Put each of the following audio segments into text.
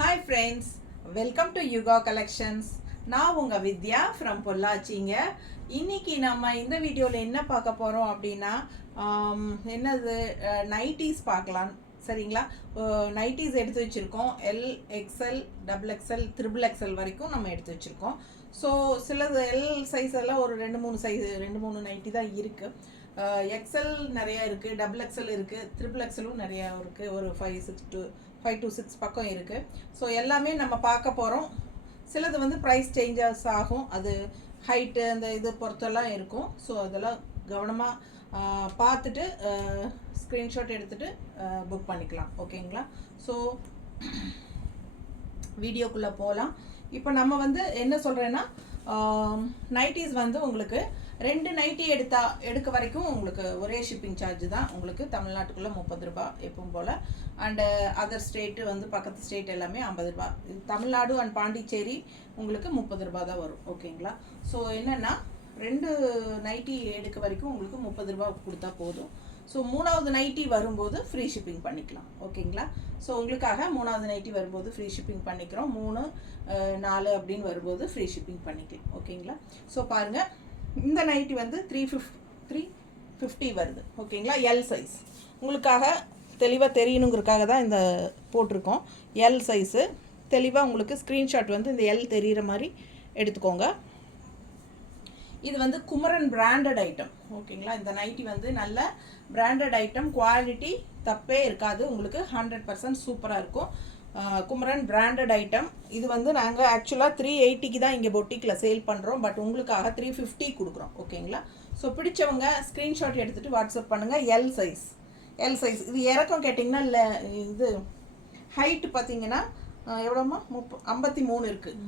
Hi friends, welcome to Yuga collections. நான் உங்கள் வித்யா from பொள்ளாச்சிங்க. இன்னைக்கு நம்ம இந்த வீடியோவில் என்ன பார்க்க போகிறோம் அப்படின்னா, என்னது நைட்டிஸ் பார்க்கலாம். சரிங்களா? நைட்டிஸ் எடுத்து வச்சுருக்கோம். L, XL, double XL, triple XL வரைக்கும் நம்ம எடுத்து வச்சுருக்கோம். ஸோ சிலது எல் சைஸ் எல்லாம் ஒரு ரெண்டு மூணு நைட்டி தான் இருக்குது. எக்ஸ்எல் நிறையா இருக்குது, டபுள் எக்ஸ்எல் இருக்குது, ட்ரிபிள் எக்ஸ்எலும் நிறையா இருக்குது. ஒரு 5 to 6 பக்கம் இருக்குது. ஸோ எல்லாமே நம்ம பார்க்க போகிறோம். சிலது வந்து ப்ரைஸ் சேஞ்சஸ் ஆகும், அது ஹைட்டு அந்த இது பொறுத்தெல்லாம் இருக்கும். ஸோ அதெல்லாம் கவனமாக பார்த்துட்டு ஸ்க்ரீன்ஷாட் எடுத்துகிட்டு புக் பண்ணிக்கலாம். ஓகேங்களா? ஸோ வீடியோக்குள்ளே போகலாம். இப்போ நம்ம வந்து என்ன சொல்கிறேன்னா, நைட்டிஸ் வந்து உங்களுக்கு 2 நைட்டி எடுக்க வரைக்கும் உங்களுக்கு ஒரே ஷிப்பிங் சார்ஜ் தான். உங்களுக்கு தமிழ்நாட்டுக்குள்ளே 30 ரூபா எப்பவும் போல். அண்டு அதர் ஸ்டேட்டு வந்து பக்கத்து ஸ்டேட் எல்லாமே 50 ரூபா. தமிழ்நாடு அண்ட் பாண்டிச்சேரி உங்களுக்கு 30 ரூபா தான் வரும். ஓகேங்களா? ஸோ என்னென்னா 2 நைட்டி எடுக்க வரைக்கும் உங்களுக்கு 30 ரூபா கொடுத்தா போதும். ஸோ 3வது நைட்டி வரும்போது ஃப்ரீ ஷிப்பிங் பண்ணிக்கலாம். ஓகேங்களா? ஸோ உங்களுக்காக 3வது நைட்டி வரும்போது ஃப்ரீ ஷிப்பிங் பண்ணிக்கிறோம். 3, 4 அப்படின்னு வரும்போது ஃப்ரீ ஷிப்பிங் பண்ணிக்கலாம். ஓகேங்களா? ஸோ பாருங்கள், இந்த நைட்டி வந்து 350 வருது. ஓகேங்களா? எல் சைஸ் உங்களுக்காக தெளிவாக தெரியணுங்கிறதுக்காக தான் இந்த போட்டிருக்கோம். எல் சைஸு தெளிவாக உங்களுக்கு ஸ்க்ரீன்ஷாட் வந்து இந்த எல் தெரிகிற மாதிரி எடுத்துக்கோங்க. இது வந்து குமரன் பிராண்டட் ஐட்டம். ஓகேங்களா? இந்த நைட்டி வந்து நல்ல பிராண்டட் ஐட்டம், குவாலிட்டி தப்பே இருக்காது. உங்களுக்கு 100% சூப்பராக இருக்கும். Kumaran branded item. இது வந்து நாங்கள் ஆக்சுவலாக 380க்கு தான் இங்கே பொட்டிக்கில் சேல் பண்ணுறோம். பட் உங்களுக்காக 350 கொடுக்குறோம். ஓகேங்களா? ஸோ பிடிச்சவங்க ஸ்க்ரீன்ஷாட் எடுத்துகிட்டு வாட்ஸ்அப் பண்ணுங்கள். எல் சைஸ் இது இறக்கம் கேட்டிங்கன்னா இல்லை, இது ஹைட்டு பார்த்தீங்கன்னா எவ்வளோமா 53 இருக்குது.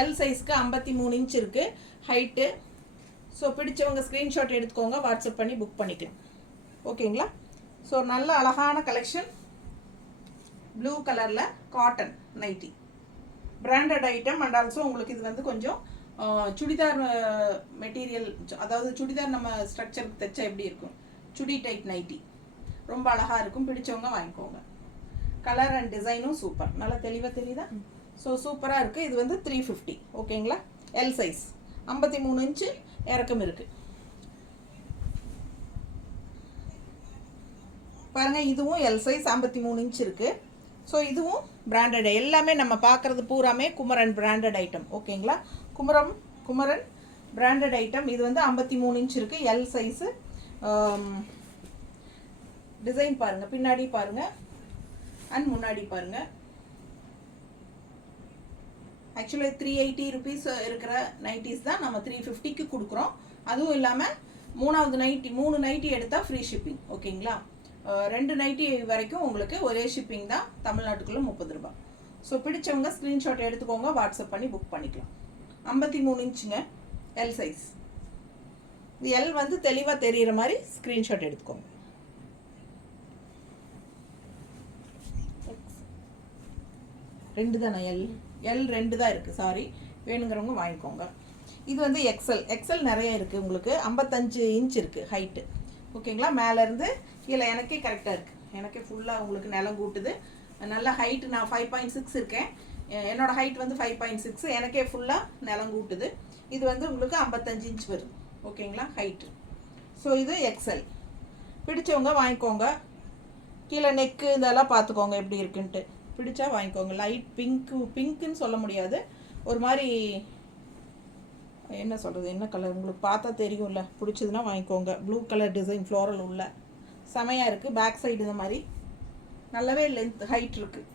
எல் சைஸ்க்கு 53 இன்ச் இருக்குது ஹைட்டு. ஸோ பிடிச்சவங்க ஸ்க்ரீன்ஷாட் எடுத்துக்கோங்க, வாட்ஸ்அப் பண்ணி புக் பண்ணிக்கலாம். ஓகேங்களா? ஸோ நல்ல அழகான கலெக்ஷன். ப்ளூ கலரில் cotton nightie, branded item. And also உங்களுக்கு இது வந்து கொஞ்சம் சுடிதார் மெட்டீரியல், அதாவது சுடிதார் நம்ம ஸ்ட்ரக்சருக்கு தைச்சா எப்படி இருக்கும், சுடி டைப் நைட்டி ரொம்ப அழகாக இருக்கும். பிடிச்சவங்க வாங்கிக்கோங்க. கலர் அண்ட் டிசைனும் சூப்பர், நல்லா தெளிவாக தெரியுதா? ஸோ சூப்பராக இருக்குது. இது வந்து 350. ஓகேங்களா? எல் சைஸ் 53 இன்ச்சு இறக்கம் இருக்குது. பாருங்கள், இதுவும் எல் சைஸ் 53 இன்ச் இருக்குது. ஸோ இதுவும் பிராண்டட். எல்லாமே நம்ம பார்க்குறது பூராமே குமரன் பிராண்டட் ஐட்டம். ஓகேங்களா? Kumaran branded item. இது வந்து 53 இன்ச் இருக்குது, எல் சைஸு. டிசைன் பாருங்கள், பின்னாடி பாருங்கள் அண்ட் முன்னாடி பாருங்கள். ஆக்சுவலி 380 ருபீஸ் இருக்கிற நைட்டிஸ் தான் நம்ம 350க்கு கொடுக்குறோம். அதுவும் இல்லாமல் 3 நைட்டி எடுத்தால் ஃப்ரீ ஷிப்பிங். ஓகேங்களா? 2 நைட்டி வரைக்கும் உங்களுக்கு ஒரே ஷிப்பிங் தான், தமிழ்நாட்டுக்குள்ளே 30 ரூபா. ஸோ பிடிச்சவங்க ஸ்க்ரீன்ஷாட் எடுத்துக்கோங்க, வாட்ஸ்அப் பண்ணி புக் பண்ணிக்கலாம். 53 இன்ச்சுங்க எல் சைஸ். இது எல் வந்து தெளிவாக தெரிகிற மாதிரி ஸ்க்ரீன்ஷாட் எடுத்துக்கோங்க. ரெண்டு தானே? எல் 2 தான் இருக்குது. சாரி, வேணுங்கிறவங்க வாங்கிக்கோங்க. இது வந்து எக்ஸ்எல் நிறைய இருக்குது. உங்களுக்கு 55 இன்ச் இருக்குது ஹைட்டு. ஓகேங்களா? மேலேருந்து கீழே எனக்கே கரெக்டாக இருக்குது. எனக்கே ஃபுல்லாக உங்களுக்கு நிலம் கூட்டுது. நல்ல ஹைட்டு. நான் 5.6 இருக்கேன். என்னோடய ஹைட் வந்து 5.6. எனக்கே ஃபுல்லாக நிலம் கூட்டுது. இது வந்து உங்களுக்கு 55 இன்ச் வருது. ஓகேங்களா? ஹைட்டு. ஸோ இது எக்ஸ்எல். பிடிச்சவங்க வாங்கிக்கோங்க. கீழே நெக்கு இதெல்லாம் பார்த்துக்கோங்க எப்படி இருக்குன்ட்டு. பிடிச்சா வாங்கிக்கோங்க. லைட் பிங்க்குன்னு சொல்ல முடியாது, ஒரு மாதிரி என்ன சொல்கிறது, என்ன கலர் உங்களுக்கு பார்த்தா தெரியும்ல. பிடிச்சதுன்னா வாங்கிக்கோங்க. ப்ளூ கலர் டிசைன் ஃப்ளோரல் உள்ள செமையாக இருக்குது. பேக் சைடு இந்த மாதிரி நல்லாவே லென்த் ஹைட் இருக்குது.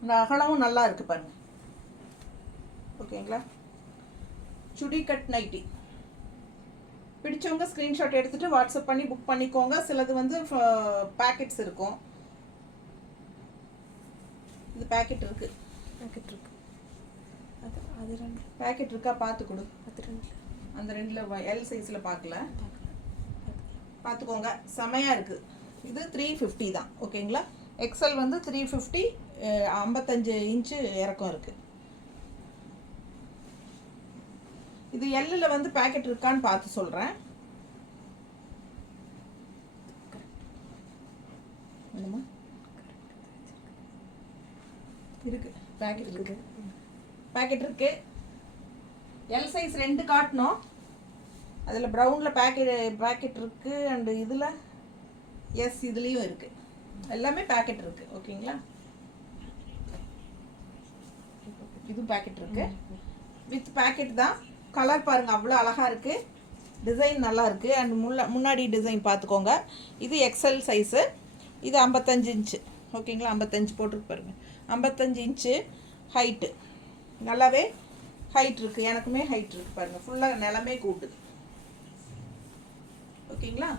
இந்த அகலமும் நல்லா இருக்குது பாருங்கள். ஓகேங்களா? சுடி கட் நைட்டி. பிடிச்சவங்க ஸ்க்ரீன்ஷாட் எடுத்துகிட்டு வாட்ஸ்அப் பண்ணி புக் பண்ணிக்கோங்க. சிலது வந்து பேக்கெட்ஸ் இருக்கும். இது பேக்கெட் இருக்குது. அது 2 பேக்கெட் இருக்கா? பார்த்து கொடு. அந்த 2ல் எல் சைஸில் பார்த்துக்கோங்க. செமையாக இருக்குது. இது 350 தான். ஓகேங்களா? எக்ஸ்எல் வந்து 350, 55 இன்ச்சு இறக்கம் இருக்குது. இது எல்லில் வந்து பேக்கெட் இருக்கான்னு பார்த்து சொல்கிறேன். என்னம்மா? இருக்குது, பேக்கெட் இருக்குது, பேக்கெட் இருக்குது. எல் சைஸ் 2 காட்டணும். அதில் ப்ரௌனில் பேக்கெட் இருக்குது. அண்டு இதில் எஸ் இதுலேயும் இருக்குது. எல்லாமே பேக்கெட் இருக்குது. ஓகேங்களா? இது பேக்கெட் இருக்குது, வித் பேக்கெட் தான். கலர் பாருங்கள் அவ்வளோ அழகாக இருக்குது, டிசைன் நல்லா இருக்குது. அண்ட் முன்னாடி டிசைன் பார்த்துக்கோங்க. இது எக்ஸல் சைஸு, இது 55 இன்ச்சு. ஓகேங்களா? 55 போட்டிருக்கு பாருங்கள், 55 இன்ச்சு ஹைட்டு. நல்லாவே ஹைட் இருக்குது, எனக்குமே ஹைட் இருக்குது பாருங்கள். ஃபுல்லாக நிலமே கூட்டுது. ஓகேங்களா?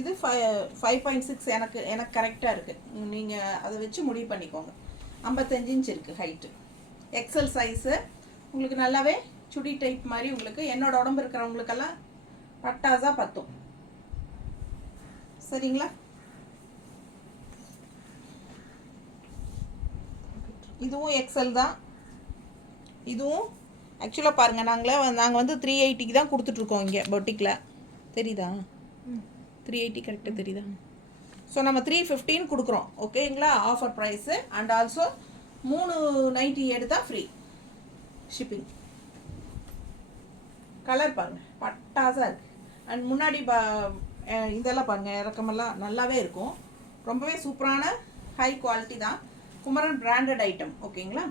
இது 5.6 எனக்கு கரெக்டாக இருக்குது. நீங்கள் அதை வச்சு முடிவு பண்ணிக்கோங்க. 55 இன்ச் இருக்குது ஹைட்டு. XL size. உங்களுக்கு நல்லாவே சுடி டைப் மாதிரி உங்களுக்கு என்னோட உடம்பு இருக்கிறவங்களுக்கெல்லாம் பட்டாஸாக பத்தும். சரிங்களா? இதுவும் எக்ஸல் தான். இதுவும் ஆக்சுவலாக பாருங்கள், நாங்கள் வந்து 380க்கு தான் கொடுத்துட்ருக்கோம் இங்கே பொட்டிக்கில். தெரியுதா? 380 கரெக்டாக தெரியுதா? ஸோ நம்ம 315 கொடுக்குறோம். ஓகேங்களா? Offer price. அண்ட் ஆல்சோ 390 எடுத்தால் ஃப்ரீ ஷிப்பிங். கலர் பாருங்கள் பட்டாஸாக இருக்குது. அண்ட் முன்னாடி இதெல்லாம் பாருங்கள், இறக்கமெல்லாம் நல்லாவே இருக்கும். ரொம்பவே சூப்பரான ஹை குவாலிட்டி தான். Kumaran branded item. ஓகேங்களா?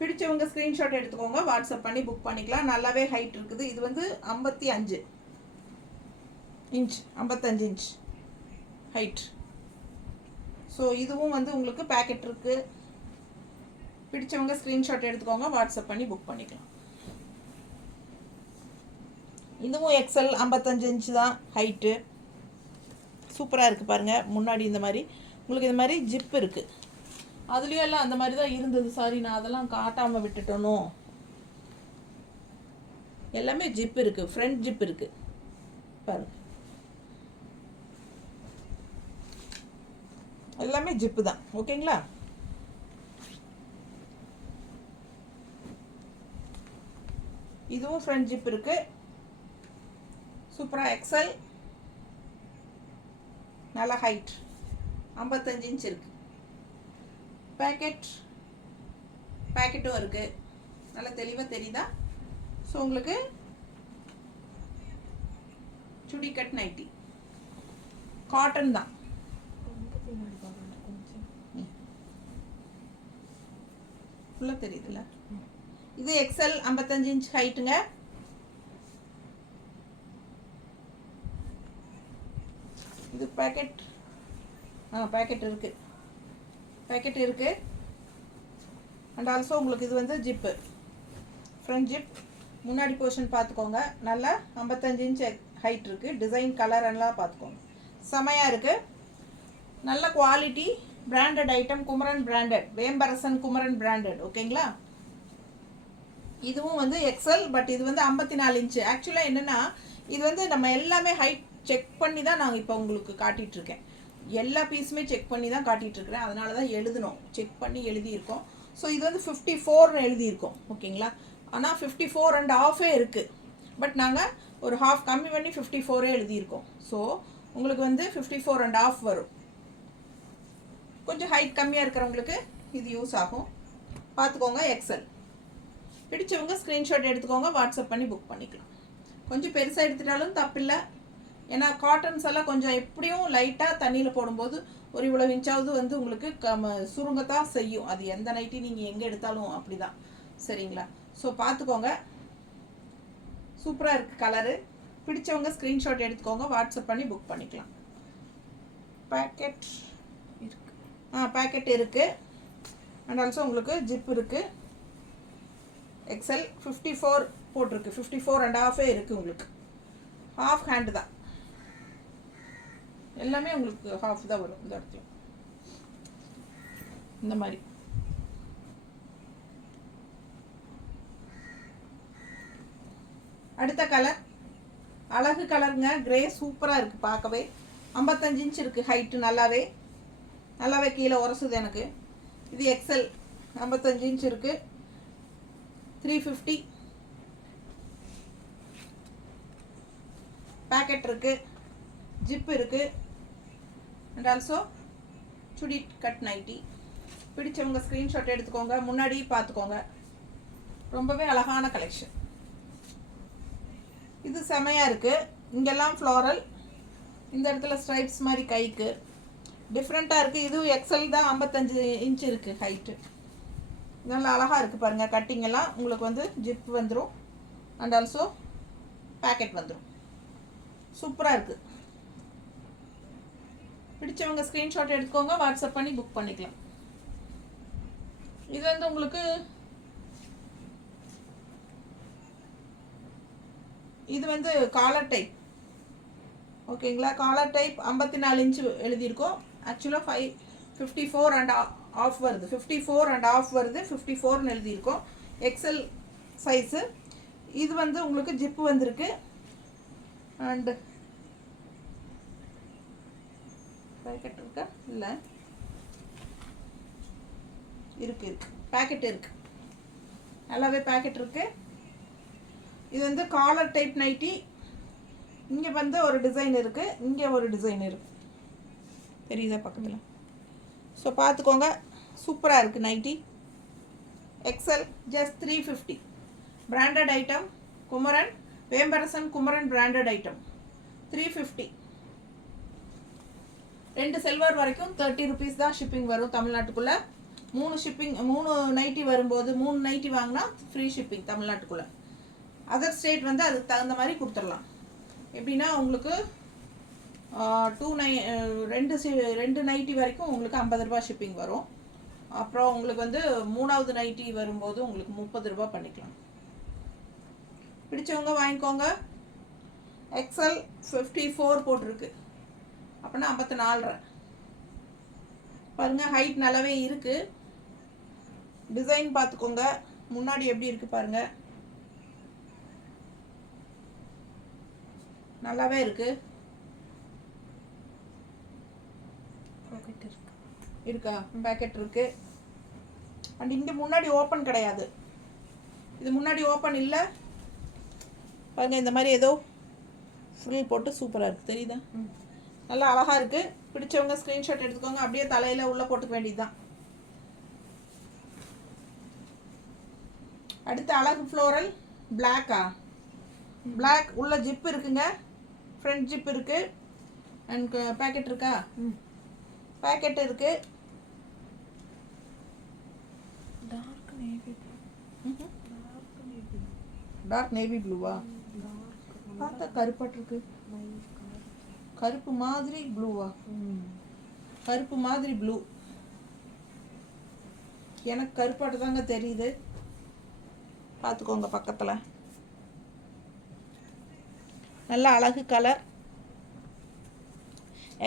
பிடிச்சவங்க ஸ்க்ரீன்ஷாட் எடுத்துக்கோங்க, வாட்ஸ்அப் பண்ணி புக் பண்ணிக்கலாம். நல்லாவே ஹைட் இருக்குது. இது வந்து 55 இன்ச், 55 இன்ச் ஹைட். ஸோ இதுவும் வந்து உங்களுக்கு பேக்கெட் இருக்குது. பிடிச்சவங்க ஸ்க்ரீன்ஷாட் எடுத்துக்கோங்க, வாட்ஸ்அப் பண்ணி புக் பண்ணிக்கலாம். இதுவும் எக்ஸல் 55 இன்ச்சு தான் ஹைட்டு. சூப்பராக இருக்குது பாருங்கள். முன்னாடி இந்த மாதிரி உங்களுக்கு இந்த மாதிரி ஜிப் இருக்குது. அதுலேயும் எல்லாம் அந்த மாதிரி தான் இருந்தது. சாரி, நான் அதெல்லாம் காட்டாமல் விட்டுட்டோனோ. எல்லாமே ஜிப் இருக்குது, ஃப்ரண்ட் ஜிப் இருக்குது பாருங்கள். எல்லாமே ஜிப்பு தான். ஓகேங்களா? இதுவும் ஃப்ரண்ட் ஜிப் இருக்குது. சூப்பராக எக்ஸல், நல்ல ஹைட், 55 இன்ச் இருக்குது. பேக்கெட்டும் இருக்குது. நல்லா தெளிவாக தெரியுதா? ஸோ உங்களுக்கு சுடி கட் நைட்டி காட்டன் தான். ஃபுல்லாக தெரியுதுல்ல? இது எக்ஸல் 55 இன்ச் ஹைட்டுங்க. இது பேக்கெட் இருக்குது. அண்ட் ஆல்சோ உங்களுக்கு இது வந்து ஜிப்பு, ஃப்ரண்ட் ஜிப். முன்னாடி போர்ஷன் பார்த்துக்கோங்க. நல்லா 55 இன்ச் ஹைட் இருக்குது. டிசைன் கலர் எல்லாம் பார்த்துக்கோங்க, செமையாக இருக்குது. நல்ல quality branded item. Kumaran branded, Vembarasan Kumaran branded. ஓகேங்களா? இதுவும் வந்து எக்ஸல், பட் இது வந்து 54 இன்ச்சு. ஆக்சுவலாக என்னென்னா, இது வந்து நம்ம எல்லாமே ஹைட் செக் பண்ணி தான் நாங்கள் இப்போ உங்களுக்கு காட்டிகிட்ருக்கேன். எல்லா பீஸுமே செக் பண்ணி தான் காட்டிகிட்ருக்கிறேன். அதனால தான் எழுதணும், செக் பண்ணி எழுதியிருக்கோம். ஸோ இது வந்து 54 எழுதியிருக்கோம். ஓகேங்களா? ஆனால் 54 அண்ட் ஹாஃபே இருக்குது. பட் நாங்கள் ஒரு ஹாஃப் கம்மி பண்ணி 54 எழுதியிருக்கோம். ஸோ உங்களுக்கு வந்து 54 அண்ட் ஹாஃப் வரும். கொஞ்சம் ஹைட் கம்மியாக இருக்கிறவங்களுக்கு இது யூஸ் ஆகும். பார்த்துக்கோங்க. எக்ஸல். பிடிச்சவங்க ஸ்க்ரீன்ஷாட் எடுத்துக்கோங்க, வாட்ஸ்அப் பண்ணி புக் பண்ணிக்கலாம். கொஞ்சம் பெருசாக எடுத்துட்டாலும் தப்பில்லை. ஏன்னா காட்டன்ஸ் எல்லாம் கொஞ்சம் எப்படியும் லைட்டாக தண்ணியில் போடும்போது ஒரு இவ்வளோ இன்ச்சாவது வந்து உங்களுக்கு சுருங்கத்தான் செய்யும். அது எந்த நைட்டி நீங்கள் எங்கே எடுத்தாலும் அப்படி தான். சரிங்களா? ஸோ பார்த்துக்கோங்க. சூப்பராக இருக்குது கலரு. பிடிச்சவங்க ஸ்க்ரீன்ஷாட் எடுத்துக்கோங்க, வாட்ஸ்அப் பண்ணி புக் பண்ணிக்கலாம். பேக்கெட் இருக்குது. பேக்கெட் இருக்குது. அண்ட் ஆல்சோ உங்களுக்கு ஜிப் இருக்குது. எக்ஸல் 54 போட்டிருக்கு. 54 அண்ட் ஹாஃபே இருக்குது. உங்களுக்கு ஹாஃப் ஹேண்டு தான். எல்லாமே உங்களுக்கு ஹாஃப் தான் வரும். இந்த இடத்துல இந்த மாதிரி. அடுத்த கலர் அழகு கலருங்க. கிரே சூப்பராக இருக்குது பார்க்கவே. 55 இன்ச் இருக்குது ஹைட்டு. நல்லாவே கீழே உரசுது எனக்கு. இது எக்ஸல் 55 இன்ச் இருக்குது. 350. பேக்கெட் இருக்குது, ஜிப் இருக்குது. And also chudi cut nighty. பிடிச்சவங்க ஸ்க்ரீன்ஷாட் எடுத்துக்கோங்க, முன்னாடி பார்த்துக்கோங்க. ரொம்பவே அழகான கலெக்ஷன். இது செமையாக இருக்குது. இங்கெல்லாம் ஃப்ளாரல், இந்த இடத்துல ஸ்ட்ரைப்ஸ் மாதிரி கைக்கு டிஃப்ரெண்ட்டாக இருக்குது. இதுவும் எக்ஸல் தான், 55 இன்ச் இருக்குது ஹைட்டு. நல்லா அழகாக இருக்குது பாருங்கள். கட்டிங்கெல்லாம் உங்களுக்கு வந்து ஜிப் வந்துடும் அண்ட் ஆல்சோ பேக்கெட் வந்துடும். சூப்பராக இருக்குது. பிடிச்சவங்க ஸ்க்ரீன்ஷாட் எடுத்துக்கோங்க, வாட்ஸ்அப் பண்ணி புக் பண்ணிக்கலாம். இது வந்து உங்களுக்கு இது வந்து காலர் டைப். ஓகேங்களா, காலர் டைப் 54 இன்ச்சு எழுதியிருக்கோம். ஆக்சுவலாக 54 அண்ட் ஆஃப் வருது, 54 அண்ட் ஆஃப் வருது, 54ன்னு எழுதியிருக்கோம். XL size. இது வந்து உங்களுக்கு ஜிப்பு வந்திருக்கு அண்டு பேக்கெட் இருக்கா? இல்லை, இருக்குது பேக்கெட் இருக்குது, நல்லாவே பேக்கெட் இருக்குது. இது வந்து காலர் டைப் நைட்டி. இங்கே வந்து ஒரு டிசைன் இருக்குது, இங்கே ஒரு டிசைன் இருக்குது, தெரியுதா பக்கத்தில்? ஸோ பார்த்துக்கோங்க, சூப்பராக இருக்குது nighty. XL just 350. Branded item, Kumaran, Vembarasan Kumaran branded item 350. 2 silver வரைக்கும் 30 ருபீஸ் தான் ஷிப்பிங் வரும் தமிழ்நாட்டுக்குள்ளே. 3 நைட்டி வரும்போது 3 நைட்டி வாங்கினா ஃப்ரீ ஷிப்பிங் தமிழ்நாட்டுக்குள்ளே. அதர் ஸ்டேட் வந்து அதுக்கு தகுந்த மாதிரி கொடுத்துடலாம். எப்படின்னா உங்களுக்கு 2 நைட்டி வரைக்கும் உங்களுக்கு 50 ரூபா ஷிப்பிங் வரும். அப்புறம் உங்களுக்கு வந்து 3வது நைட்டி வரும்போது உங்களுக்கு 30 ரூபா பண்ணிக்கலாம். பிடிச்சவங்க வாங்கிக்கோங்க. எக்ஸல் 54 போட்டிருக்கு, அப்படின்னா 54 பாருங்கள். ஹைட் நல்லாவே இருக்குது. டிசைன் பார்த்துக்கோங்க, முன்னாடி எப்படி இருக்குது பாருங்கள், நல்லாவே இருக்குது. இருக்கா? பேக்கெட் இருக்குது. அண்ட் இங்கே முன்னாடி ஓப்பன் கிடையாது, இது முன்னாடி ஓப்பன் இல்லை பாருங்கள். இந்த மாதிரி ஏதோ ஃப்ரில் போட்டு சூப்பராக இருக்குது, தெரியுதா? நல்லா அழகாக இருக்குது. பிடிச்சவங்க ஸ்க்ரீன்ஷாட் எடுத்துக்கோங்க, அப்படியே தலையில் உள்ளே போட்டுக்க வேண்டியது தான். அடுத்து அழகு ஃப்ளோரல் பிளாக்கா? பிளாக் உள்ள ஜிப் இருக்குங்க, ஃப்ரண்ட் ஜிப் இருக்குது. அண்ட் பேக்கெட் இருக்கா? பேக்கெட் இருக்குது. டார்க் நேவி ப்ளூவா? பார்த்தா கருப்பாட்டிருக்கு. கருப்பு மாதிரி ப்ளூவா? கருப்பு மாதிரி ப்ளூ. எனக்கு கருப்பாட்டு தாங்க தெரியுது, பார்த்துக்கோங்க பக்கத்தில். நல்ல அழகு கலர்.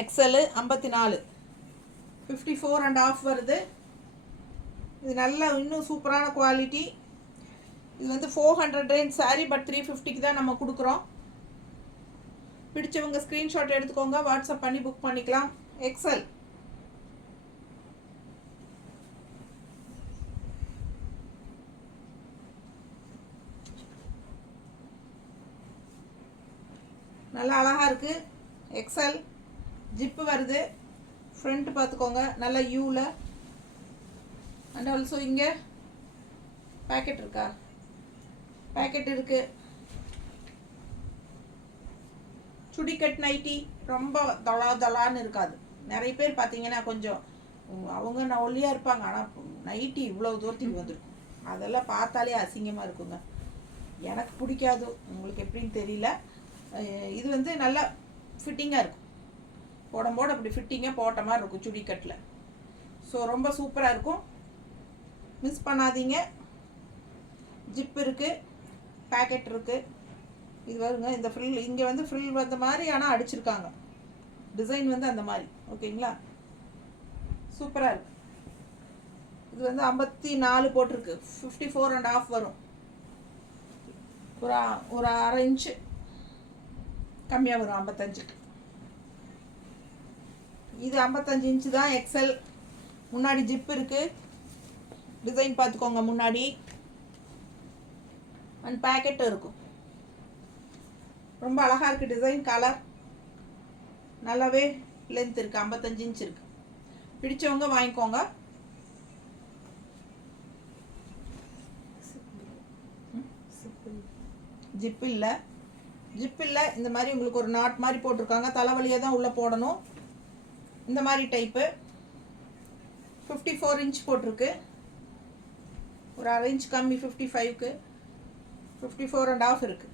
எக்ஸலு 54, 54 அண்ட் ஆஃப் வருது. இது நல்லா இன்னும் சூப்பரான குவாலிட்டி. இது வந்து 400 ரேஞ்ச் சாரீ, பட் 350க்கு தான் நம்ம கொடுக்குறோம். பிடிச்சவங்க ஸ்க்ரீன்ஷாட் எடுத்துக்கோங்க, வாட்ஸ்அப் பண்ணி புக் பண்ணிக்கலாம். எக்ஸல். நல்லா அழகாக இருக்குது. எக்ஸல் ஜிப்பு வருது, ஃப்ரண்ட் பார்த்துக்கோங்க, நல்லா யூவில். அண்ட் ஆல்சோ இங்கே பேக்கெட் இருக்கா? பேக்கெட் இருக்குது. சுடிக்கட் நைட்டி ரொம்ப தலான்னு இருக்காது. நிறைய பேர் பார்த்தீங்கன்னா கொஞ்சம் அவங்க நான் ஒல்லியாக இருப்பாங்க, ஆனால் நைட்டி இவ்வளோ தூரத்துக்கு வந்துருக்கும். அதெல்லாம் பார்த்தாலே அசிங்கமாக இருக்குங்க, எனக்கு பிடிக்காது, உங்களுக்கு எப்படின்னு தெரியல. இது வந்து நல்லா ஃபிட்டிங்காக இருக்கும், உடம்போடு அப்படி ஃபிட்டிங்காக போட்ட மாதிரி இருக்கும் சுடிக்கட்டில். ஸோ ரொம்ப சூப்பராக இருக்கும், மிஸ் பண்ணாதீங்க. ஜிப் இருக்குது, பேக்கெட் இருக்குது. இது வருங்க, இந்த ஃப்ரில் இங்கே வந்து ஃப்ரில் வந்த மாதிரி ஆனால் அடிச்சிருக்காங்க, டிசைன் வந்து அந்த மாதிரி. ஓகேங்களா, சூப்பராக இருக்குது. இது வந்து 54 போட்டிருக்கு, 54 அண்ட் ஆஃப் வரும். ஒரு அரை இன்ச்சு கம்மியாக வரும் 55க்கு. இது 55 இன்ச்சு தான் எக்ஸல். முன்னாடி ஜிப் இருக்குது, டிசைன் பார்த்துக்கோங்க முன்னாடி. அண்ட் பேக்கெட்டும் இருக்கும். ரொம்ப அழகாக இருக்குது டிசைன், கலர் நல்லாவே லென்த் இருக்குது, 55 இன்ச் இருக்குது. பிடிச்சவங்க வாங்கிக்கோங்க. ஜிப் இல்லை, இந்த மாதிரி உங்களுக்கு ஒரு நாட் மாதிரி போட்டிருக்காங்க. தலைவலியை தான் உள்ளே போடணும். இந்த மாதிரி டைப்பு 54 இன்ச் போட்டிருக்கு. ஒரு அரை இன்ச் கம்மி 55க்கு 54.5 இருக்குது.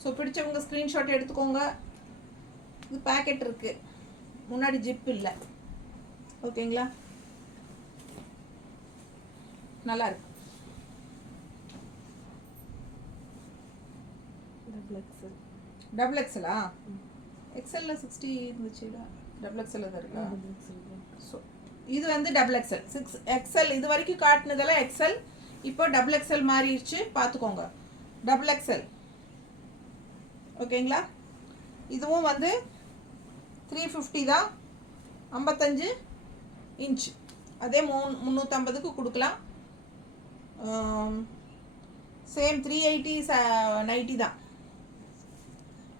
ஸோ பிடிச்சவங்க ஸ்க்ரீன்ஷாட் எடுத்துக்கோங்க. இது பேக்கெட் இருக்குது, முன்னாடி ஜிப் இல்லை. ஓகேங்களா, நல்லா இருக்கு. டபுள் எக்ஸலா? எக்ஸலில் 60 இருந்துச்சுடா, டபுள் எக்ஸலில் தான் இருக்கா? ஸோ இது வந்து டபுள் எக்ஸல். 6 எக்ஸல் இது வரைக்கும் காட்டினதெல்லாம் எக்ஸல், இப்போ டபுள் எக்ஸல் மாறிடுச்சு, பார்த்துக்கோங்க. Double XL. ஓகேங்களா, இதுவும் வந்து 350 தான், 55 இன்ச். அதே 350க்கு கொடுக்கலாம். சேம் 380 நைட்டி தான்,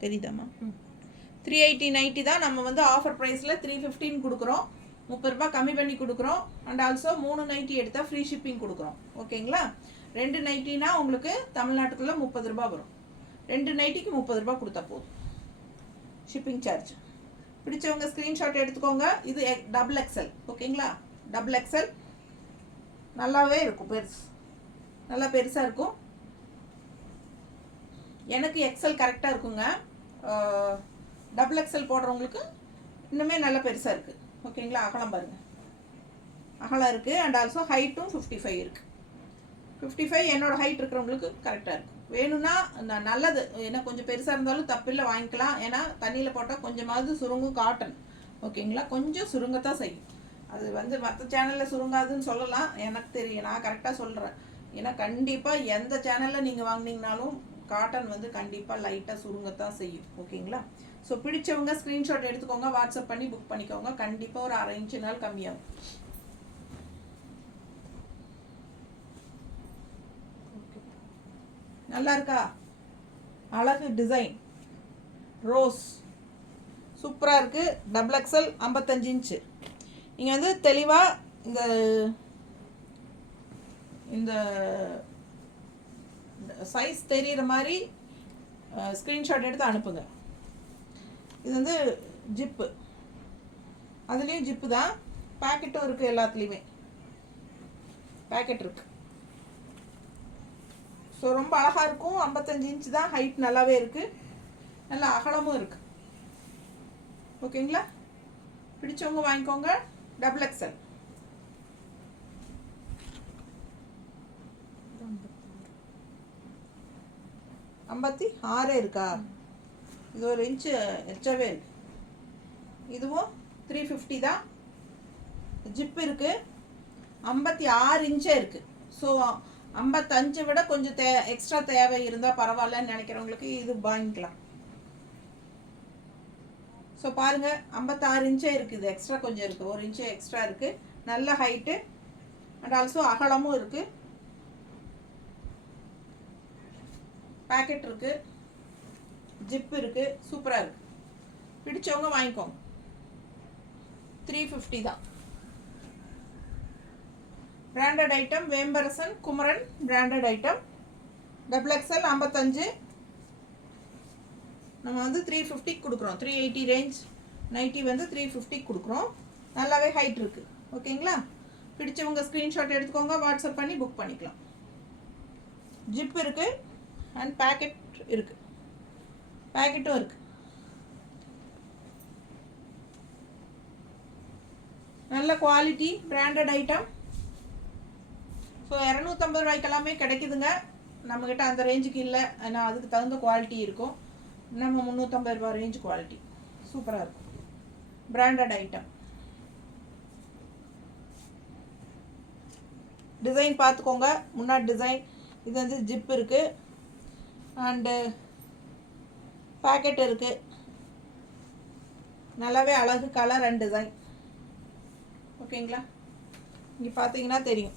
தெரியுதாம்மா? 380 நைட்டி தான். நம்ம வந்து ஆஃபர் ப்ரைஸில் 315 கொடுக்குறோம், 30 ரூபாய் கம்மி பண்ணி கொடுக்குறோம். அண்ட் ஆல்சோ 3 நைட்டி எடுத்தால் ஃப்ரீ ஷிப்பிங் கொடுக்குறோம். ஓகேங்களா, 2 நைட்டினா உங்களுக்கு தமிழ்நாட்டுக்குள்ளே 30 ரூபா வரும். 2 நைட்டிக்கு 30 ரூபா கொடுத்தா போதும், ஷிப்பிங் சார்ஜ். பிடிச்சவங்க ஸ்க்ரீன்ஷாட் எடுத்துக்கோங்க. இது டபுள் எக்ஸல். ஓகேங்களா, டபுள் எக்ஸல் நல்லாவே இருக்கும், பெருசு, நல்லா பெருசாக இருக்கும். எனக்கு எக்ஸல் கரெக்டாக இருக்குங்க. டபுள் எக்ஸல் போடுறவங்களுக்கு இன்னுமே நல்லா பெருசாக இருக்குது. ஓகேங்களா, அகலம் பாருங்கள், அகலம் இருக்குது. அண்ட் ஆல்சோ ஹைட்டும் 55 இருக்குது. 55 என்னோடய ஹைட் இருக்கிறவங்களுக்கு கரெக்டாக இருக்கும். வேணும்னா நல்லது, ஏன்னா கொஞ்சம் பெருசாக இருந்தாலும் தப்பில்லை, வாங்கிக்கலாம். ஏன்னா தண்ணியில் போட்டால் கொஞ்சமாவது சுருங்கும், காட்டன். ஓகேங்களா, கொஞ்சம் சுருங்கத்தான் செய்யும். அது வந்து மற்ற சேனலில் சுருங்காதுன்னு சொல்லலாம், எனக்கு தெரியும், நான் கரெக்டாக சொல்கிறேன். ஏன்னா கண்டிப்பாக எந்த சேனலில் நீங்கள் வாங்கினீங்கனாலும் காட்டன் வந்து கண்டிப்பாக லைட்டாக சுருங்கத்தான் செய்யும். ஓகேங்களா, ஸோ பிடிச்சவங்க ஸ்க்ரீன்ஷாட் எடுத்துக்கோங்க, வாட்ஸ்அப் பண்ணி புக் பண்ணிக்கோங்க. கண்டிப்பாக ஒரு அரை இன்ச்சு நாள் கம்மியாகும். நல்லா இருக்கா? அழகு டிசைன், ரோஸ் சூப்பராக இருக்குது. Double XL 55 inch. நீங்கள் வந்து தெளிவாக இந்த சைஸ் தெரிகிற மாதிரி ஸ்க்ரீன்ஷாட் எடுத்து அனுப்புங்க. இது வந்து ஜிப்பு, அதுலேயும் ஜிப்பு தான், பேக்கெட்டும் இருக்குது, எல்லாத்துலேயுமே பேக்கெட் இருக்குது. ஸோ ரொம்ப அழகாக இருக்கும். 55 இன்ச் தான், ஹைட் நல்லாவே இருக்குது, நல்லா அகலமும் இருக்குது. ஓகேங்களா, பிடிச்சவங்க வாங்கிக்கோங்க. Double XL. 56 இருக்கா? இது ஒரு இன்ச்சு எச்சாவே இருக்கு. இதுவும் 350 தான், ஜிப் இருக்குது. 56 இன்ச்சே இருக்குது. ஸோ 55 விட கொஞ்சம் எக்ஸ்ட்ரா தேவை இருந்தால் பரவாயில்லன்னு நினைக்கிறவங்களுக்கு இது வாங்கிக்கலாம். ஸோ பாருங்கள், 56 இன்ச்சே இருக்குது, எக்ஸ்ட்ரா கொஞ்சம் இருக்குது, 1 இன்ச்சு எக்ஸ்ட்ரா இருக்குது. நல்ல ஹைட்டு அண்ட் ஆல்சோ அகலமும் இருக்குது. பேக்கெட் இருக்குது, ஜிப் இருக்குது, சூப்பராக இருக்குது. பிடிச்சவங்க வாங்கிக்கோங்க. 350 தான். Branded item, Vembarasan, Kumaran branded item. Double XL 55. நம்ம வந்து 350 கொடுக்குறோம். 380 ரேஞ்ச் நைட்டி வந்து 350 கொடுக்குறோம். நல்லாவே ஹைட் இருக்குது. ஓகேங்களா, பிடிச்சவங்க ஸ்க்ரீன்ஷாட் எடுத்துக்கோங்க, வாட்ஸ்அப் பண்ணி புக் பண்ணிக்கலாம். ஜிப் இருக்குது அண்ட் பேக்கெட் இருக்குது, பேக்கெட்டும் இருக்குது. நல்ல குவாலிட்டி பிராண்டட் ஐட்டம். ஸோ 250 ரூபாய்க்கு எல்லாமே கிடைக்குதுங்க. நம்மக்கிட்ட அந்த ரேஞ்சுக்கு இல்லை, ஆனால் அதுக்கு தகுந்த குவாலிட்டி இருக்கும். நம்ம 350 ரூபா ரேஞ்ச் குவாலிட்டி சூப்பராக இருக்கும், பிராண்டட் ஐட்டம். டிசைன் பார்த்துக்கோங்க, முன்னாடி டிசைன். இது வந்து ஜிப் இருக்குது அண்டு பேக்கெட் இருக்குது. நல்லாவே அழகு கலர் அண்ட் டிசைன். ஓகேங்களா, இங்கே பார்த்தீங்கன்னா தெரியும்,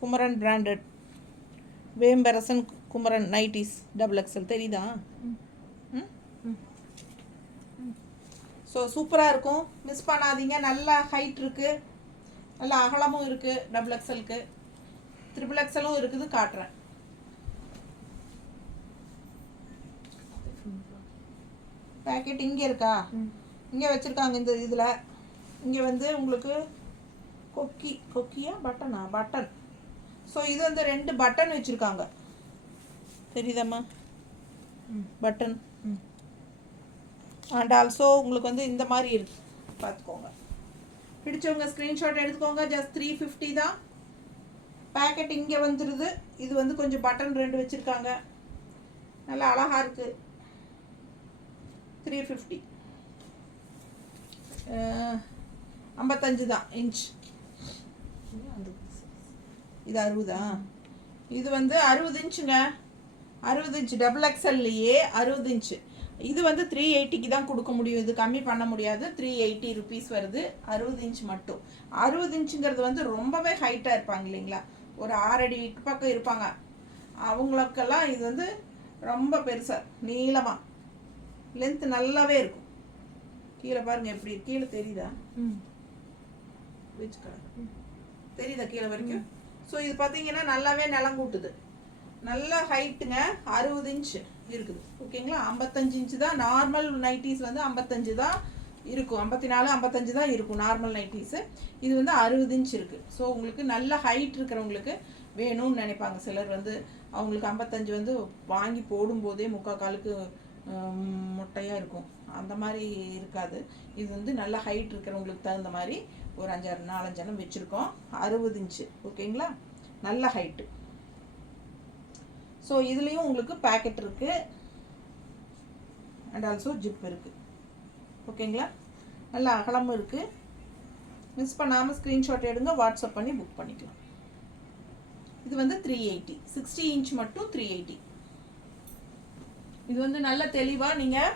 Kumaran branded Vembarasan Kumaran nighties double XL தெரியுதா? ஸோ சூப்பராக இருக்கும், மிஸ் பண்ணாதீங்க. நல்லா ஹைட் இருக்குது, நல்லா அகலமும் இருக்குது டபுள் எக்ஸலுக்கு. ட்ரிபிள் எக்ஸலும் இருக்குது, காட்டுறேன். பேக்கெட் இங்கே இருக்கா, இங்கே வச்சுருக்காங்க இந்த இதில். இங்கே வந்து உங்களுக்கு கொக்கியா பட்டன். ஸோ இது வந்து 2 பட்டன் வச்சுருக்காங்க, தெரியுதாம்மா? பட்டன். அண்ட் ஆல்சோ உங்களுக்கு வந்து இந்த மாதிரி இருக்கு, பார்த்துக்கோங்க. பிடிச்சவங்க ஸ்க்ரீன்ஷாட் எடுத்துக்கோங்க. ஜஸ்ட் 350 தான். பேக்கெட் இங்கே வந்துடுது. இது வந்து கொஞ்சம் பட்டன் 2 வச்சுருக்காங்க, நல்லா அழகாக இருக்குது. 350, 55 தான் இன்ச். இது 60. இது வந்து 60 இன்ச்சுங்க. 60 இன்ச்சு டபுள் எக்ஸல்லையே 60 இன்ச்சு. இது வந்து 380க்கு தான் கொடுக்க முடியும், இது கம்மி பண்ண முடியாது. 380 ருபீஸ் வருது 60 இன்ச் மட்டும். 60 இன்ச்சுங்கிறது வந்து ரொம்பவே ஹைட்டாக இருப்பாங்க இல்லைங்களா, ஒரு 6 அடி பக்கம் இருப்பாங்க. அவங்களுக்கெல்லாம் இது வந்து ரொம்ப பெருசாக நீளமாக லென்த் நல்லாவே இருக்கும். கீழே பாருங்கள் எப்படி கீழே தெரியுதா, தெரியுதா கீழே வரைக்கும்? ஸோ இது பார்த்தீங்கன்னா நல்லாவே நிலங்கூட்டுது. நல்ல ஹைட்டுங்க, 60 இன்ச்சு இருக்குது. ஓகேங்களா, 55 இன்ச்சு தான் நார்மல் நைட்டிஸ் வந்து 55 தான் இருக்கும், 54 55 தான் இருக்கும் நார்மல் நைட்டிஸு. இது வந்து 60 இன்ச் இருக்குது. ஸோ உங்களுக்கு நல்ல ஹைட் இருக்கிறவங்களுக்கு வேணும்னு நினைப்பாங்க சிலர். வந்து அவங்களுக்கு 55 வந்து வாங்கி போடும்போதே முக்கால் காலுக்கு மொட்டையாக இருக்கும், அந்த மாதிரி இருக்காது. இது வந்து நல்ல ஹைட் இருக்கிறவங்களுக்கு தகுந்த மாதிரி ஒரு 4-5 வச்சுருக்கோம். 60 இன்ச்சு. ஓகேங்களா, நல்ல ஹைட்டு. ஸோ இதுலேயும் உங்களுக்கு பேக்கெட் இருக்குது அண்ட் ஆல்சோ ஜிப் இருக்குது. ஓகேங்களா, நல்ல அகலமும் இருக்குது. மிஸ் பண்ணாமல் ஸ்க்ரீன்ஷாட் எடுங்க, வாட்ஸ்அப் பண்ணி புக் பண்ணிக்கலாம். இது வந்து 380, 60 இன்ச் மட்டும் 380. இது வந்து நல்ல தெளிவாக நீங்கள்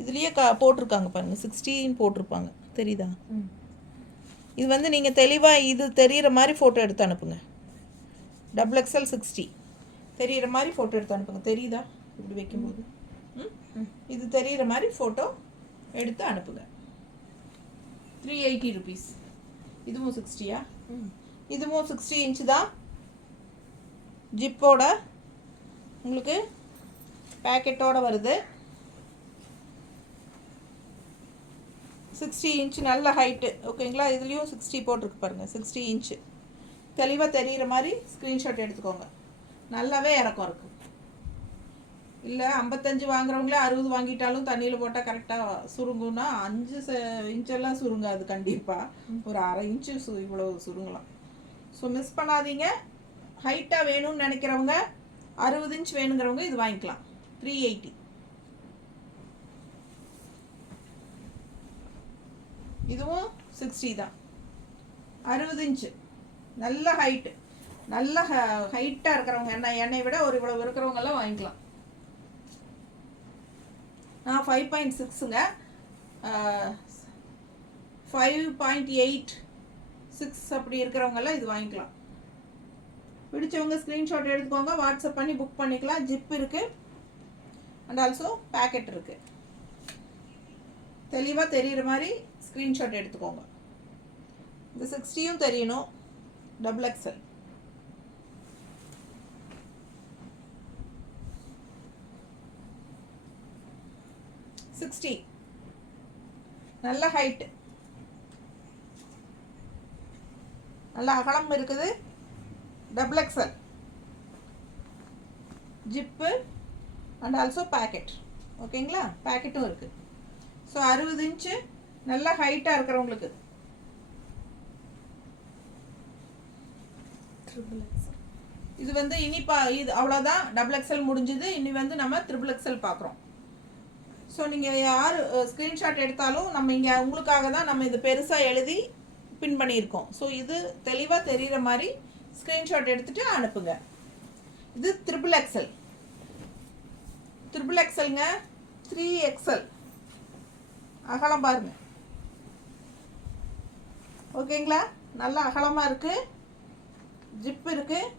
இதுலேயே போட்டிருக்காங்க பாருங்கள், 16 போட்டிருப்பாங்க, தெரியுதா? இது வந்து நீங்கள் தெளிவாக இது தெரிகிற மாதிரி ஃபோட்டோ எடுத்து அனுப்புங்க. டபுள் எக்ஸல் 60 தெரிகிற மாதிரி ஃபோட்டோ எடுத்து அனுப்புங்க. தெரியுதா இப்படி வைக்கும்போது? இது தெரிகிற மாதிரி ஃபோட்டோ எடுத்து அனுப்புங்க. 380 ருபீஸ். இதுவும் 60யா? இதுவும் 60 இன்ச்சு தான். ஜிப்போட உங்களுக்கு பேக்கெட்டோட வருது. 60 இன்ச்சு நல்ல ஹைட்டு. ஓகேங்களா, இதுலேயும் 60 போட்டிருக்கு பாருங்கள், 60 இன்ச்சு. தெளிவாக தெரிகிற மாதிரி ஸ்க்ரீன்ஷாட் எடுத்துக்கோங்க. நல்லாவே இறக்கம் இருக்குது. இல்லை 55 வாங்குறவங்களே 60 வாங்கிட்டாலும் தண்ணியில் போட்டால் கரெக்டாக சுருங்குன்னா 5 இன்ச்செல்லாம் சுருங்காது கண்டிப்பாக. ஒரு அரை இன்ச்சு இவ்வளோ சுருங்கலாம். ஸோ மிஸ் பண்ணாதீங்க. ஹைட்டாக வேணும்னு நினைக்கிறவங்க 60 இன்ச் வேணுங்கிறவங்க இது வாங்கிக்கலாம். 380. இதுவும் 60 தான். 60 இன்ச்சு நல்ல ஹைட்டு. நல்ல ஹைட்டாக இருக்கிறவங்க என்னை விட ஒரு இவ்வளோ இருக்கிறவங்கெல்லாம் வாங்கிக்கலாம். நான் 5.6ங்க, 5.86 அப்படி இருக்கிறவங்கெல்லாம் இது வாங்கிக்கலாம். பிடிச்சவங்க ஸ்க்ரீன்ஷாட் எடுத்துக்கோங்க, வாட்ஸ்அப் பண்ணி புக் பண்ணிக்கலாம். ஜிப் இருக்குது அண்ட் ஆல்சோ பேக்கெட் இருக்குது. தெளிவாக தெரிகிற மாதிரி ஸ்க்ரீன்ஷாட் எடுத்துக்கோங்க. இந்த 60யும் தெரியணும். Double XL. நல்ல ஹைட்டு, நல்ல அகலம் இருக்குது. Double XL zip and also pocket. ஓகேங்களா, பேக்கெட்டும் இருக்குது. ஸோ 60 இன்ச்சு நல்ல ஹைட்டாக இருக்கிறவங்களுக்கு. இது வந்து இனிப்பா இது அவ்வளோதான். டபுள் எக்ஸல் முடிஞ்சுது. இனி வந்து நம்ம ட்ரிபிள் எக்ஸல் பார்க்குறோம். ஸோ நீங்கள் யார் ஸ்க்ரீன்ஷாட் எடுத்தாலும் நம்ம இங்கே உங்களுக்காக தான் நம்ம இது பெருசாக எழுதி பின் பண்ணியிருக்கோம். ஸோ இது தெளிவாக தெரிகிற மாதிரி ஸ்க்ரீன்ஷாட் எடுத்துகிட்டு அனுப்புங்க. இது ட்ரிபிள் எக்ஸல். ட்ரிபிள் எக்ஸல்ங்க. 3XL அகலம் பாருங்க. ஓகேங்களா, நல்லா அகலமாக இருக்குது. ஜிப் இருக்குது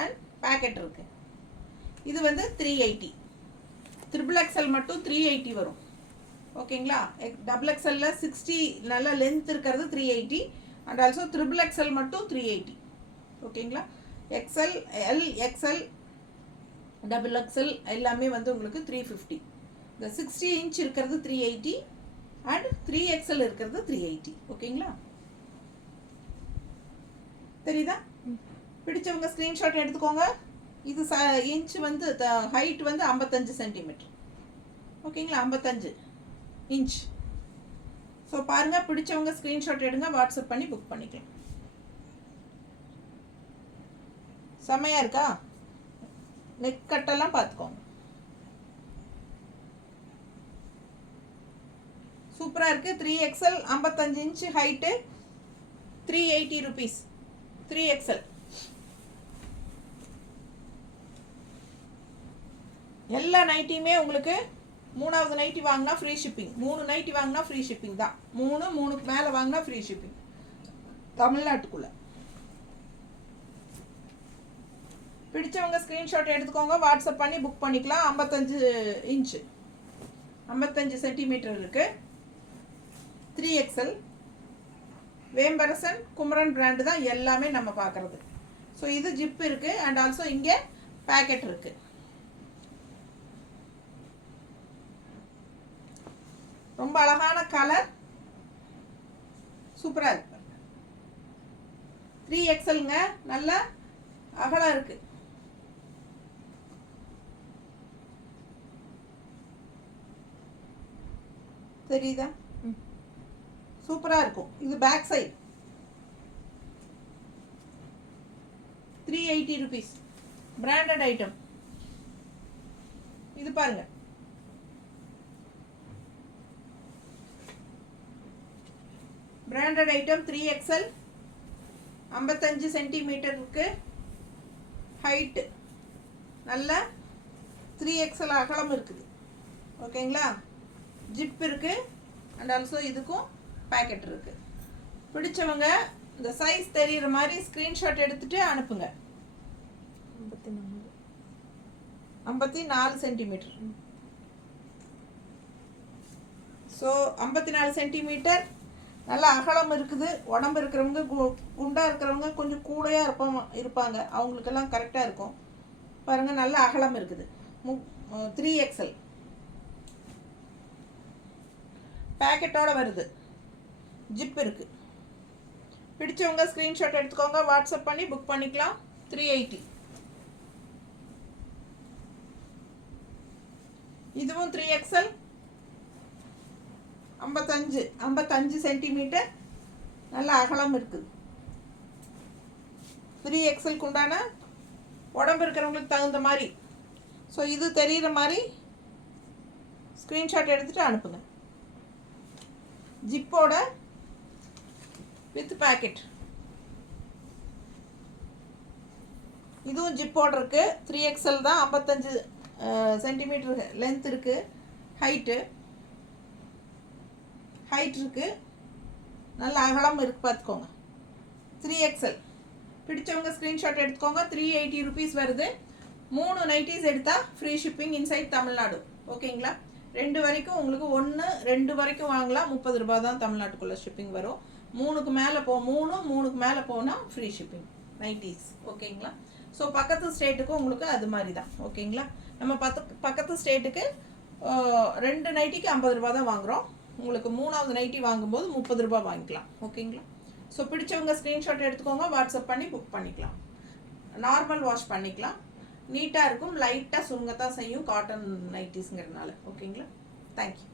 அண்ட் பேக்கெட் இருக்குது. இது வந்து 380. ட்ரிபிள் எக்ஸல் மட்டும் 380 வரும். ஓகேங்களா. டபுள் எக்ஸ்எல்ல 60 நல்ல லென்த் இருக்கிறது 380 அண்ட் ஆல்சோ ட்ரிபிள் எக்ஸ்எல் மட்டும் 380. ஓகேங்களா. XL, L, XL, double XL எல்லாமே வந்து உங்களுக்கு 350. இந்த 60 இன்ச் இருக்கிறது 380 அண்ட் 3XL இருக்கிறது 380. ஓகேங்களா. தெரியுதா? பிடிச்சவங்க ஸ்க்ரீன்ஷாட் எடுத்துக்கோங்க. இது இன்ச் வந்து ஹைட் வந்து 55 சென்டிமீட்டர். ஓகேங்களா, 55 இன்ச். ஸோ பாருங்கள், பிடிச்சவங்க ஸ்க்ரீன்ஷாட் எடுங்க, வாட்ஸ்அப் பண்ணி புக் பண்ணிக்கலாம். செம்மையாக இருக்கா? நெக் கட்டெல்லாம் பார்த்துக்கோங்க, சூப்பராக இருக்குது. 3XL 55 inch height, 380 rupees. 3XL எல்லா நைட்டியுமே உங்களுக்கு 3வது நைட்டி வாங்கினா ஃப்ரீ ஷிப்பிங். 3 நைட்டி வாங்கினா ஃப்ரீ ஷிப்பிங் தான். 3க்கு மேலே வாங்கினா ஃப்ரீ ஷிப்பிங் தமிழ்நாட்டுக்குள்ளே. பிடிச்சவங்க ஸ்க்ரீன்ஷாட் எடுத்துக்கோங்க, வாட்ஸ்அப் பண்ணி புக் பண்ணிக்கலாம். 55 இன்ச்சு 55 சென்டிமீட்டர் இருக்குது. 3XL வேம்பரசன் குமரன் பிராண்டு தான் எல்லாமே நம்ம பார்க்குறது. ஸோ இது ஜிப் இருக்குது அண்ட் ஆல்சோ இங்கே பேக்கெட் இருக்குது. ரொம்ப அழகான கலர், சூப்பராக இருக்கு. 3XLங்க, நல்ல அகலம் இருக்குது. தெரியுதா? சூப்பராக இருக்கும். இது back side 380 rupees branded item. இது பாருங்க, பிராண்டட் ஐட்டம் 3XL 55 சென்டிமீட்டருக்கு ஹைட்டு, நல்ல 3XL அகலம் இருக்குது. ஓகேங்களா. ஜிப் இருக்குது அண்ட் ஆல்சோ இதுக்கும் பேக்கெட் இருக்குது. பிடிச்சவங்க இந்த சைஸ் தெரிகிற மாதிரி ஸ்க்ரீன்ஷாட் எடுத்துகிட்டு அனுப்புங்க. 54 சென்டிமீட்டர். ஸோ 54 சென்டிமீட்டர் நல்ல அகலம் இருக்குது. உடம்பு இருக்கிறவங்க, குண்டாக இருக்கிறவங்க, கொஞ்சம் கூடையாக இருப்பாங்க, அவங்களுக்கெல்லாம் கரெக்டாக இருக்கும். பாருங்கள், நல்ல அகலம் இருக்குது. 3XL பேக்கெட்டோட வருது. ஜிப் இருக்குது. பிடிச்சவங்க ஸ்க்ரீன்ஷாட் எடுத்துக்கோங்க, வாட்ஸ்அப் பண்ணி புக் பண்ணிக்கலாம். 380. இதுவும் 3XL 55 சென்டிமீட்டர் நல்ல அகலம் இருக்குது. 3XLக்கு உண்டான உடம்பு இருக்கிறவங்களுக்கு தகுந்த மாதிரி. ஸோ இது தெரிகிற மாதிரி ஸ்க்ரீன்ஷாட் எடுத்துகிட்டு அனுப்புங்க. ஜிப்போட வித் பேக்கெட். இதுவும் ஜிப்போட இருக்கு. 3XL தான், 55 சென்டிமீட்டர் லென்த் இருக்குது. ஹைட் இருக்குது, நல்ல அகலம் இருக்குது, பார்த்துக்கோங்க. 3XL பிடிச்சவங்க ஸ்க்ரீன்ஷாட் எடுத்துக்கோங்க. 380 rupees வருது. 3 நைட்டிஸ் எடுத்தால் ஃப்ரீ ஷிப்பிங் இன்சைட் தமிழ்நாடு. ஓகேங்களா. 2 வரைக்கும் உங்களுக்கு 1, 2 வரைக்கும் வாங்கலாம். 30 ரூபா தான் தமிழ்நாட்டுக்குள்ளே ஷிப்பிங் வரும். 3க்கு மேலே போனால் ஃப்ரீ ஷிப்பிங் நைட்டிஸ். ஓகேங்களா. ஸோ பக்கத்து ஸ்டேட்டுக்கும் உங்களுக்கு அது மாதிரி தான். ஓகேங்களா. நம்ம பக்கத்து ஸ்டேட்டுக்கு 2 நைட்டிக்கு 50 ரூபா தான் வாங்குகிறோம். உங்களுக்கு 3வது நைட்டி வாங்கும்போது 30 ரூபா வாங்கிக்கலாம். ஓகேங்களா. ஸோ பிடிச்சவங்க ஸ்க்ரீன்ஷாட் எடுத்துக்கோங்க, வாட்ஸ்அப் பண்ணி புக் பண்ணிக்கலாம். நார்மல் வாஷ் பண்ணிக்கலாம். நீட்டாக இருக்கும், லைட்டாக சுருங்கத்தான் செய்யும் காட்டன் நைட்டிஸ்ங்கிறதுனால. ஓகேங்களா. தேங்க்யூ.